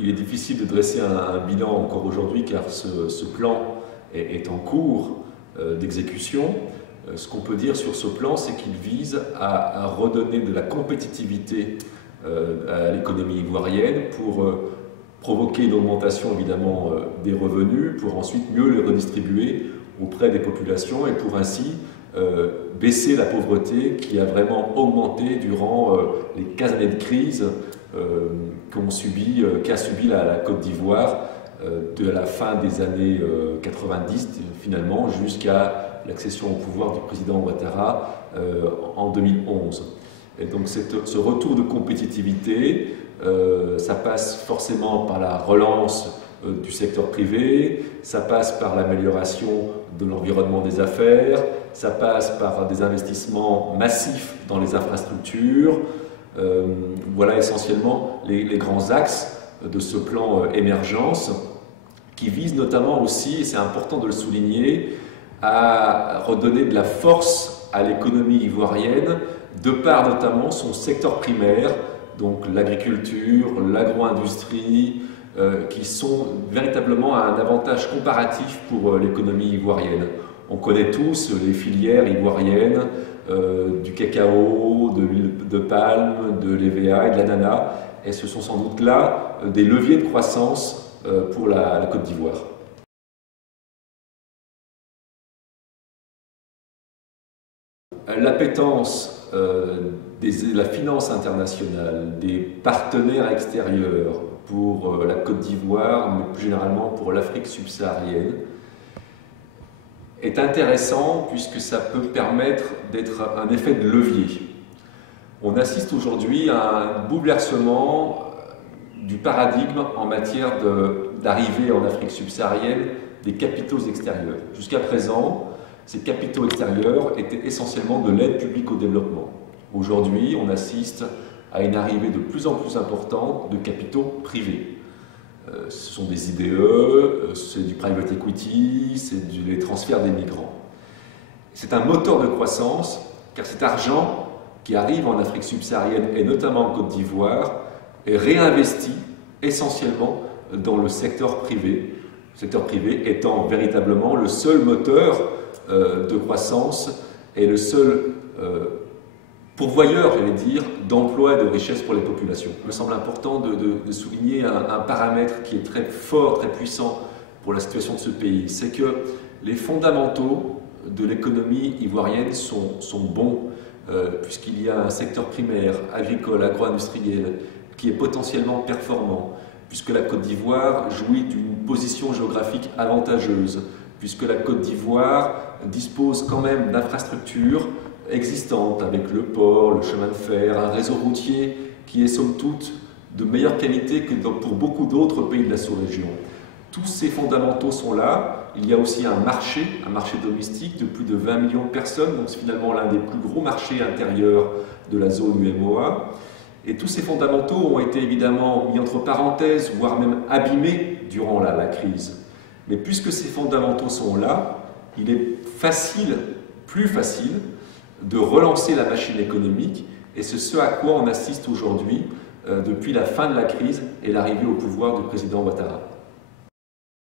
Il est difficile de dresser un bilan encore aujourd'hui car ce plan est en cours d'exécution. Ce qu'on peut dire sur ce plan, c'est qu'il vise à redonner de la compétitivité à l'économie ivoirienne pour provoquer une augmentation évidemment des revenus, pour ensuite mieux les redistribuer auprès des populations et pour ainsi baisser la pauvreté qui a vraiment augmenté durant les 15 années de crise qu'a subi la Côte d'Ivoire de la fin des années 90 finalement jusqu'à l'accession au pouvoir du président Ouattara en 2011. Et donc ce retour de compétitivité, ça passe forcément par la relance du secteur privé, ça passe par l'amélioration de l'environnement des affaires, ça passe par des investissements massifs dans les infrastructures. Voilà essentiellement les grands axes de ce plan émergence qui vise notamment aussi, et c'est important de le souligner, à redonner de la force à l'économie ivoirienne de par notamment son secteur primaire, donc l'agriculture, l'agro-industrie, qui sont véritablement un avantage comparatif pour l'économie ivoirienne. On connaît tous les filières ivoiriennes, du cacao, de l'huile de palme, de l'EVA et de l'ananas, et ce sont sans doute là des leviers de croissance pour la Côte d'Ivoire. L'appétence de la finance internationale, des partenaires extérieurs pour la Côte d'Ivoire, mais plus généralement pour l'Afrique subsaharienne, est intéressant puisque ça peut permettre d'être un effet de levier. On assiste aujourd'hui à un bouleversement du paradigme en matière d'arrivée en Afrique subsaharienne des capitaux extérieurs. Jusqu'à présent, ces capitaux extérieurs étaient essentiellement de l'aide publique au développement. Aujourd'hui, on assiste à une arrivée de plus en plus importante de capitaux privés. Ce sont des IDE, c'est du private equity, c'est les transferts des migrants. C'est un moteur de croissance car cet argent qui arrive en Afrique subsaharienne et notamment en Côte d'Ivoire est réinvesti essentiellement dans le secteur privé étant véritablement le seul moteur de croissance et le seul pourvoyeur, j'allais dire, d'emploi et de richesse pour les populations. Il me semble important de souligner un paramètre qui est très fort, très puissant pour la situation de ce pays. C'est que les fondamentaux de l'économie ivoirienne sont bons, puisqu'il y a un secteur primaire, agricole, agro-industriel, qui est potentiellement performant, puisque la Côte d'Ivoire jouit d'une position géographique avantageuse, puisque la Côte d'Ivoire dispose quand même d'infrastructures existantes avec le port, le chemin de fer, un réseau routier qui est somme toute de meilleure qualité que pour beaucoup d'autres pays de la sous-région. Tous ces fondamentaux sont là. Il y a aussi un marché domestique de plus de 20 millions de personnes, donc c'est finalement l'un des plus gros marchés intérieurs de la zone UEMOA. Et tous ces fondamentaux ont été évidemment mis entre parenthèses, voire même abîmés durant la crise. Mais puisque ces fondamentaux sont là, il est plus facile, de relancer la machine économique, et c'est ce à quoi on assiste aujourd'hui depuis la fin de la crise et l'arrivée au pouvoir du président Ouattara.